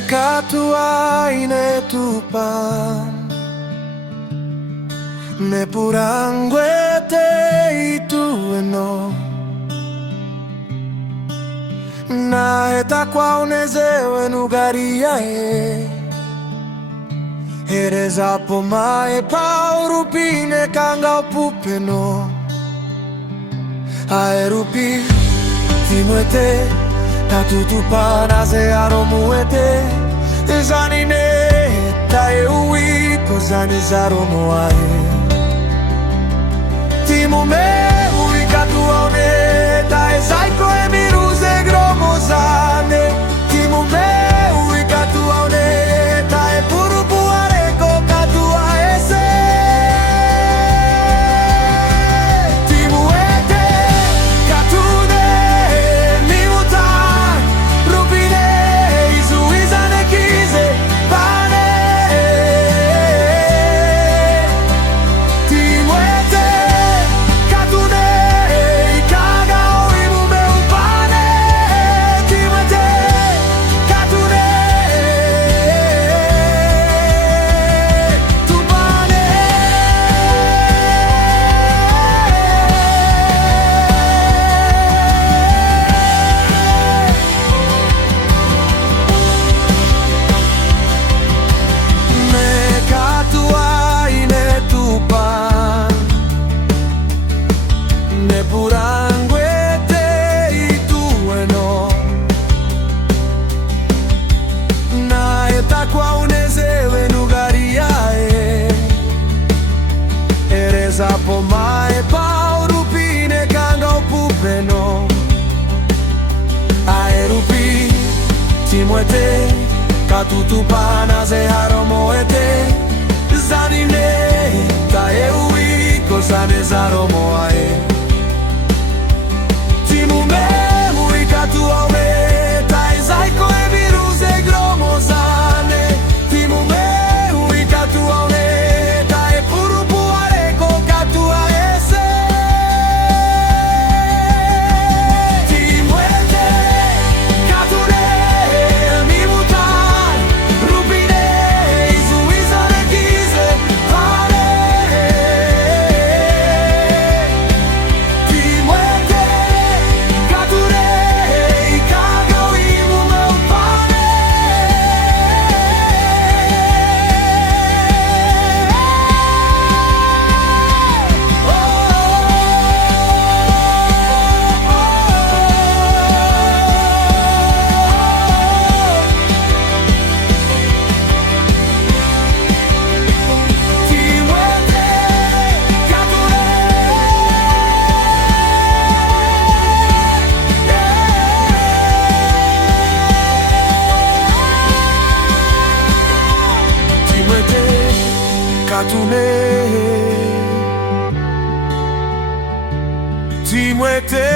katu aine tupan me purangwete itueno na eta kwa unezewe nugaria eres apo mae paurupine kanga opupeno aerupi Timueté katu tupan aze aromuete zanine tae ui kozane zaromo ae Timume ui katu aune tae zaiko e miruze gromozane Timume ui katu aune tae purupu areko katu aese Timuete katu nehe limuta rupine izuizane kize pane Timuete katu nehe ikaga oimume upane Timuete katu nehe tupane me katu aine tupan me purangwete itueno na eta kwa unezewe nugariae eres apo mae paurupine kanga opupeno aerupi Timueté katu tupan aze haromoete zanine tae ui kozane zaromo ae Timume ui katu aune tae zaiko e miruze gromozane Timume ui katu aune tae purupu areko katu aese Timuete katu nehe limutan rupine izuizane kize pane Timuete katu nehe ikaga oimume upane Timuete katu Timuete katu nehe Timuete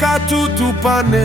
katu tupane